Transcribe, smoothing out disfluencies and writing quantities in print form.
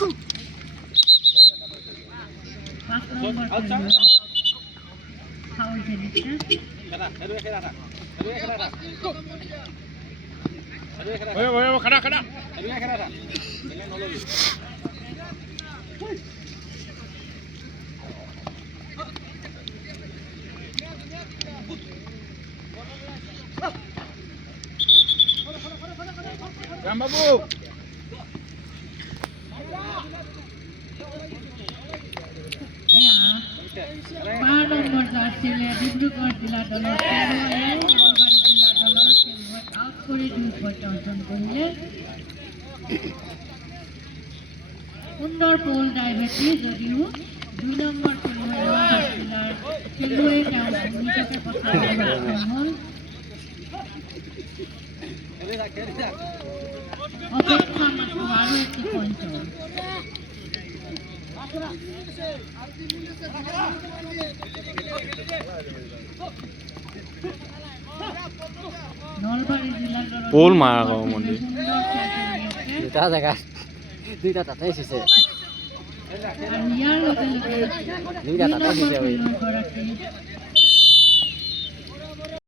5 নম্বর ফাউল খেলেছে বাবু 12 নম্বর জার্সিলে ডিব্রুগড় জেলা দলের খেলোয়াড়ে নলবাড়ী জেলা দলের খেলোয়াড় আউট করে 2 পয়েন্ট অর্জন করলেন সুন্দর পোল ড্রাইভারটি যদিও 2 নম্বর খেলোয়াড় জেলার খেলোয়াড় নিজেকে কথা হল অপেক্ষা মাত্র আরো একটি পয়েন্ট নলবাড়ী জেলার পোল মারা গো মন্দির দুটা জায়গা দুইটা তাতে এসেছে আর ইয়ার লগে লগে দুইটা তাতে এসেছে ওই